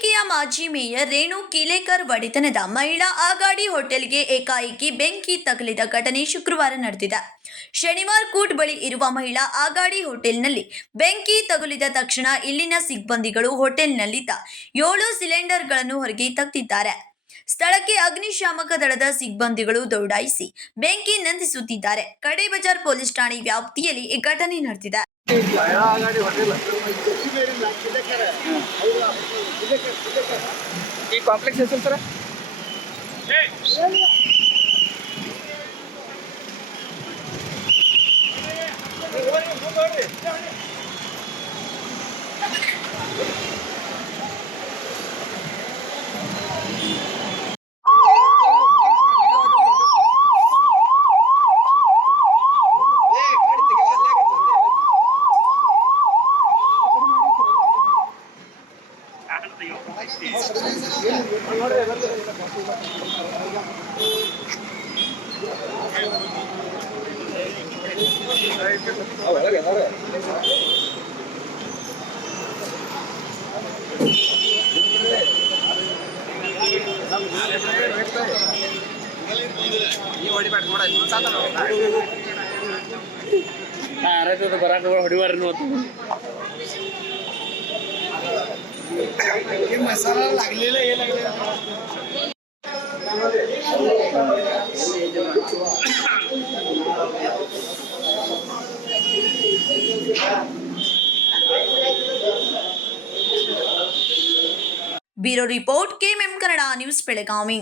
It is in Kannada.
ಪಾಲಿಕೆಯ ಮಾಜಿ ಮೇಯರ್ ರೇಣು ಕೀಲೇಕರ್ ಒಡೆತನದ ಮಹಿಳಾ ಆಗಾಡಿ ಹೋಟೆಲ್ಗೆ ಏಕಾಏಕಿ ಬೆಂಕಿ ತಗುಲಿದ ಘಟನೆ ಶುಕ್ರವಾರ ನಡೆದಿದೆ. ಶನಿವಾರ ಕೂಟ್ ಬಳಿ ಇರುವ ಮಹಿಳಾ ಆಗಾಡಿ ಹೋಟೆಲ್ನಲ್ಲಿ ಬೆಂಕಿ ತಗುಲಿದ ತಕ್ಷಣ ಇಲ್ಲಿನ ಸಿಬ್ಬಂದಿಗಳು ಹೋಟೆಲ್ನಲ್ಲಿದ್ದ 7 ಸಿಲಿಂಡರ್ಗಳನ್ನು ಹೊರಗೆ ತೆಗೆದಿದ್ದಾರೆ. ಸ್ಥಳಕ್ಕೆ ಅಗ್ನಿಶಾಮಕ ದಳದ ಸಿಬ್ಬಂದಿಗಳು ದೌಡಾಯಿಸಿ ಬೆಂಕಿ ನಂದಿಸುತ್ತಿದ್ದಾರೆ. ಕಡೆ ಬಜಾರ್ ಪೊಲೀಸ್ ಠಾಣೆ ವ್ಯಾಪ್ತಿಯಲ್ಲಿ ಈ ಘಟನೆ ನಡೆದಿದೆ. ಈ ಕಾಂಪ್ಲೆಕ್ಸ್ ಹೆಸರು ಸರ್ ಬರಾಕ ಹೊಡಿವಾರ मसाला लागलेला हे लागलेला bureau report KMM Kannada news Belagavi.